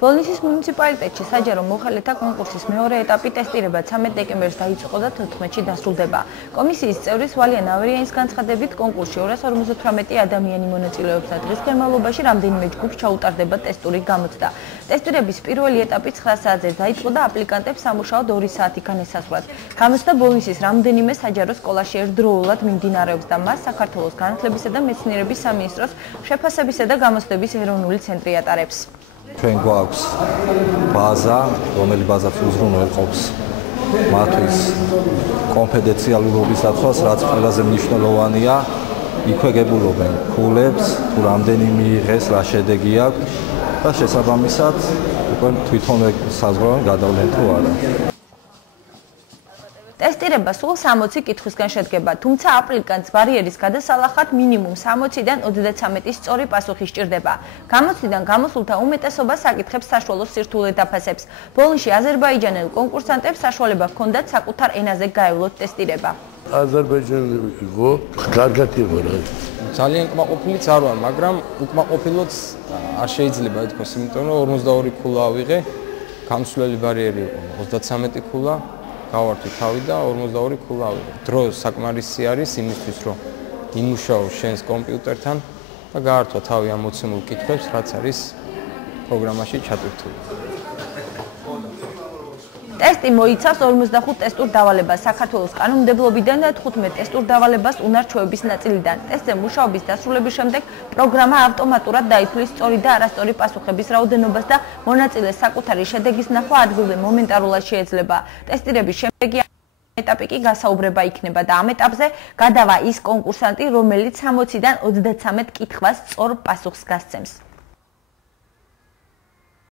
ბოლნისის მუნიციპალიტეტში საჯარო მოხალეთა კონკურსის მეორე ეტაპი ტესტირება 13 დეკემბერს დაიწყო და 14-ში დასრულდება. კომისიის წევრის ვალიან ავერიანის განცხადებით, კონკურსში 258 ადამიანი მონაწილეობს და დღის განმავლობაში რამდენიმე ჯგუფს ჩაუტარდება ტესტური გამოცდა. ტესტირების პირველი ეტაპი 9 საათზე დაიწყო და აპლიკანტებს სამუშაოდ 2 საათი განესაზღვრათ. გამოცდა ბოლნისის რამდენიმე საჯარო სკოლაში ერთდროულად მიმდინარეობს და მას საქართველოს განათლებისა და მეცნიერების სამინისტროს შეფასებისა და გამოცდების ეროვნული ცენტრი ატარებს. ჩვენ გვაქვს ბაზა, რომელიც ბაზაც უზრუნველყოფს მათთვის კონფიდენციალურობის დაცვას, რაც ყველაზე მნიშვნელოვანია. იქვეგებულობენ ფულებს, თუ რამდენი მიიღეს, რა შედეგი აქვს და შესაბამისად უკვე თვითონ საზღვრავენ გადავლენ თუ არა. ტესტირება სულ 60 კითხვისგან შედგება, თუმცა აპლიკანტს ბარიერის გადასალახად მინიმუმ 60-დან 33 სწორი პასუხი სჭირდება. გამოცდიდან გამოსულთა უმეტესობა საკითხებს საშუალო სირთულე დაფასებს. ბოლნისში აზერბაიჯანელ კონკურსანტებს საშუალება ჰქონდათ საკუთარ ენაზე გაევლოთ ტესტირება. აზერბაიჯანელი იყო, კარგად იყო რა. ძალიან კმაყოფილიც არ ვარ, მაგრამ უკმაყოფილოც არ შეიძლება ითქვას, იმიტომ რომ 42 ქულა ავიღე, გამსვლელი ბარიერი იყო 33 ქულა. გავართვი თავი და 42 ქულა ავიღე. დრო საკმარისი არის იმისთვის, რომ იმუშაო შენს კომპიუტერთან და გაართვა თავი ამ მოცემულ კითხვებს, რაც არის პროგრამაში ჩატვირთული. ტესტი მოიცავს 45 ტესტურ დავალებას საქართველოს კანონმდებლობიდან და 15 ტესტურ დავალებას უნარჩვევების ნაწილიდან. ტესტზე მუშაობის დასრულების შემდეგ პროგრამა ავტომატურად დაითვლის სწორი და არასწორი პასუხების რაოდენობას და მონაწილეს საკუთარი შედეგის ნახვა ადგილზე მომენტარულად შეეძლება. ტესტირების შემდეგი ეტაპი კი გასაუბრება იქნება და ამ ეტაპზე გადავა ის კონკურსანტი, რომელიც 60-დან 33 კითხვას სწორ პასუხს გასცემს.